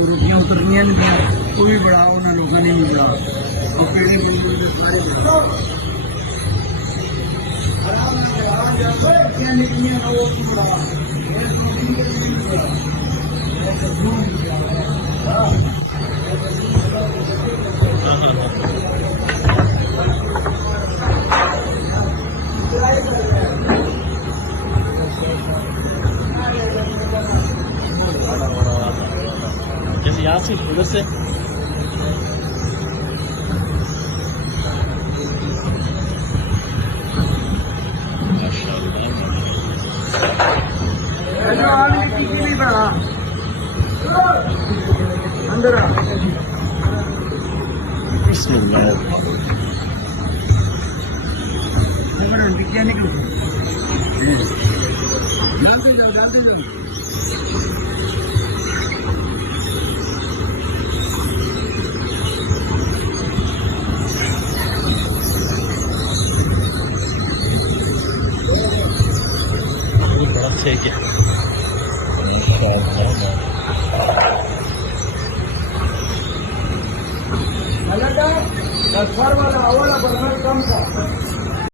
वो रोटियां उतरनियां नहीं दियां, वो भी बड़ा उन्होंने लोगों ने नहीं बड़ा और पेड़े बुलबुल सारे जैसे यहाँ से उधर से अंदर क्या निकलो जल्दी जाओ जल्दी जल्दी बड़ा ठीक है। वाला बर्नर कम था।